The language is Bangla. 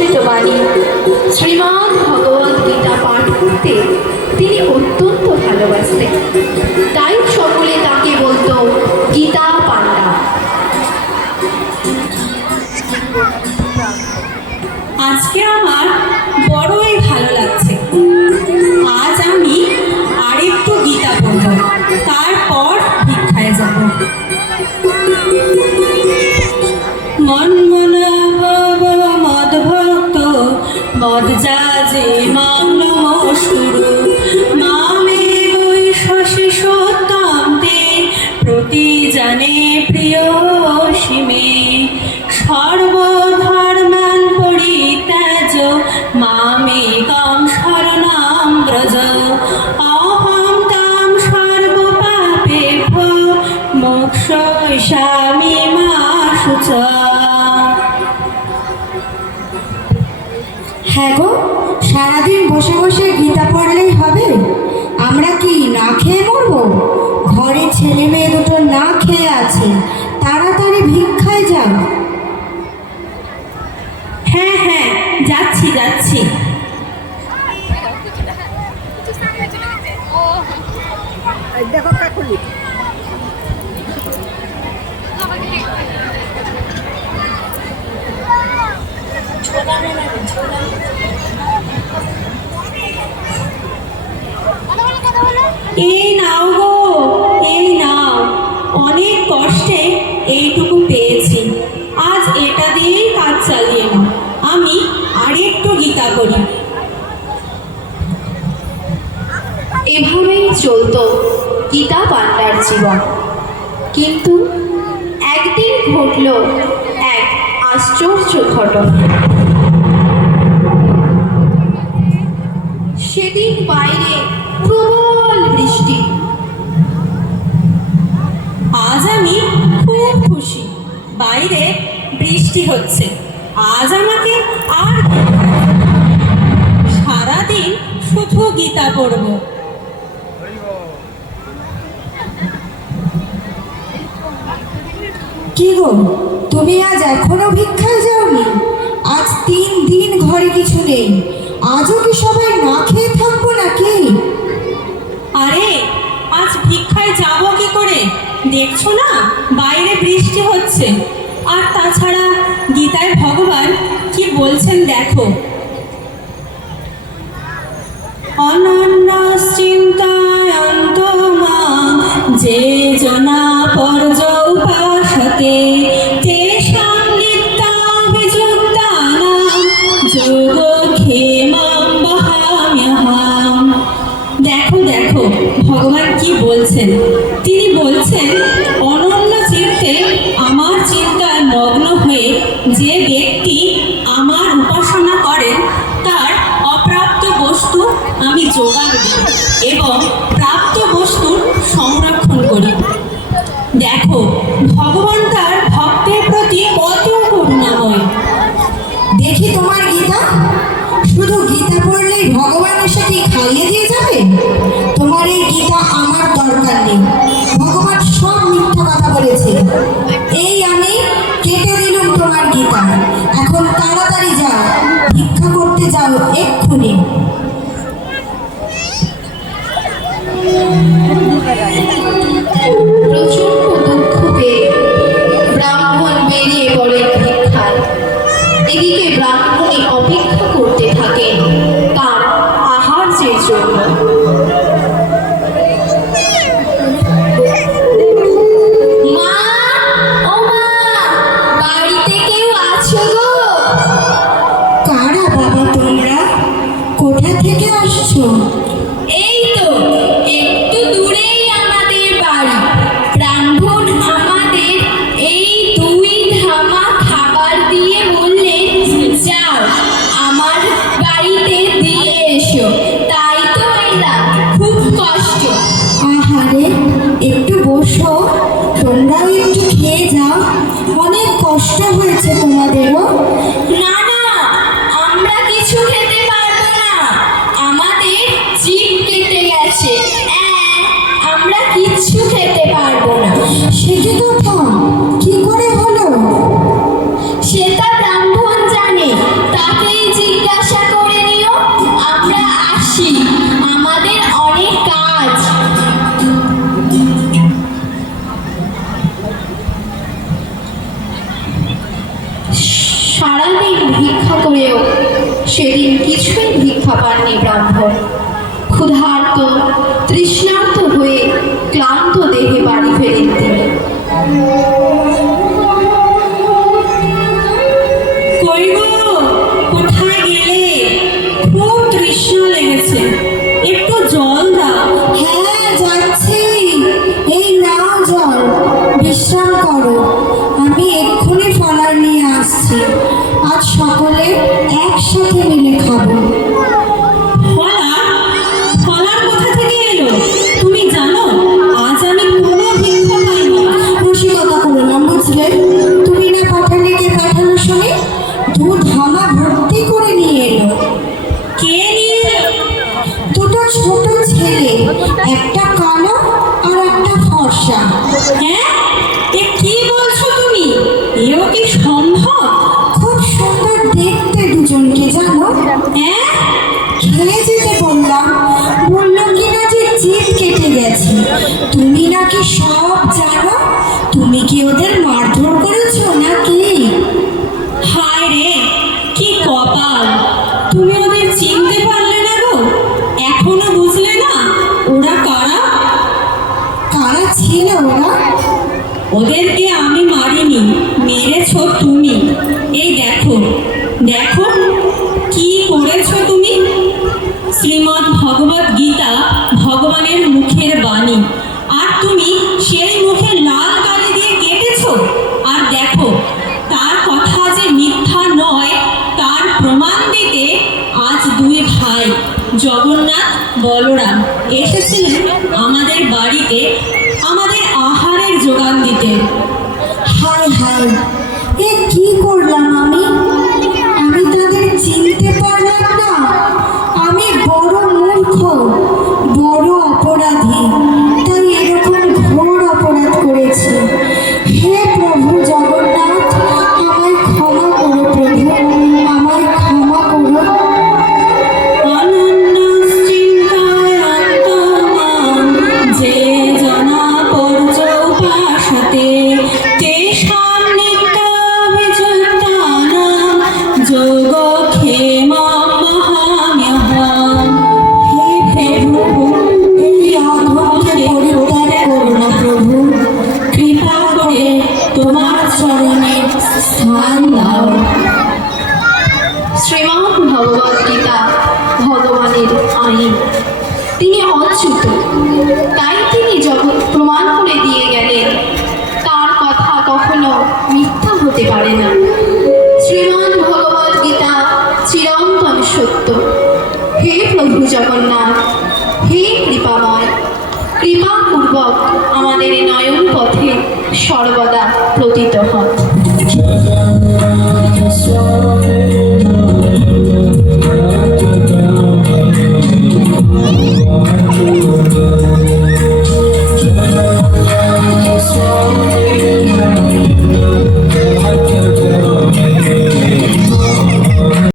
সংস্কৃত বাণী শ্রীমৎ ভগবত গীতা পাঠ করতে তিনি অত্যন্ত ভালোবাসতেন। তাই সকলে তাকে বলতো গীতা পাণ্ডা। আজকে আমার বড়ই ভালো লাগছে। মদ যাজে মাং নমস্কুরু মামে বৈ শশী সত্যাম প্রতি জানে প্রিয় পরিত্যাজ ব্রজ। অহং তাম সর্বপাপেভ্য মোক্ষয়িষ্যামি মা দেখো কাকুলি। এই নাও জীবন কিন্তু একদিন ঘটল এক আশ্চর্য ঘটনা। সেদিন বাইরে প্রবল বৃষ্টি। আজ আমি খুব খুশি। বাইরে বৃষ্টি হচ্ছে। আজ আমাকে আর সারাদিন শুধু গীতা পড়ব। কি গো? তুমি আজ এখনও ভিক্ষায় যাওনি? আজ তিন দিন ঘরে কিছু নেই। আজও কি সবাই না খেয়ে থাকব নাকি? আরে, আজ ভিক্ষায় যাব কি করে? দেখছ না, বাইরে বৃষ্টি হচ্ছে। আর তাছাড়া গীতায় ভগবান কি বলছেন দেখো। যোগান দিই এবং প্রাপ্ত বস্তুর সংরক্ষণ করি দেখো ভগবান তোমরাও একটু খেয়ে যাও। অনেক কষ্ট হয়েছে তোমাদেরও। না সারাদিন ভিক্ষা করেও সেদিন কিছুই ভিক্ষা পাননি ব্রাহ্মণ। ক্ষুধার্ত, তৃষ্ণার্ত হয়ে ক্লান্ত দেহে বাড়ি ফেরেন তিনি। সকলে একসাথে মিলে খাব। খেলে যেতে বললাম বলল কি না যে জিভ কেটে গেছে, তুমি নাকি সব জানো? তুমি কি ওদের মারধর করেছ নাকি? হায় রে, কি কপাল। তুমি ওদের চিনতে পারলে না গো? এখনও বুঝলে না ওরা কারা? কারা ছিল ওরা? ওদেরকে আমি মারিনি, মেরেছ তুমি। এই দেখো দেখো কি করেছ তুমি? শ্রীমৎ ভগবত গীতা ভগবানের মুখের বাণী। আর তুমি সেই মুখে লাল কালি দিয়ে কেটেছো? আর দেখো, তার কথা যে মিথ্যা নয়, তার প্রমাণ দিতে আজ দুই ভাই, জগন্নাথ, বলরাম, এসেছিলেন আমাদের বাড়িতে, আমাদের আহারের যোগান দিতে। হায় হায়, এ কি করলাম চরণে স্থান দাও। শ্রীমৎ ভগবত গীতা ভগবানের আইন। তিনি অচ্যুত। তাই তিনি জগৎ প্রমাণ করে দিয়ে গেলেন, তার কথা কখনো মিথ্যা হতে পারে না। শ্রীমৎ ভগবত গীতা চিরন্তন সত্য। হে প্রভু জগন্নাথ, হে কৃপাময় কৃপাপূর্বক আমাদের নয়ন পথে সর্বদা প্রতীত হন।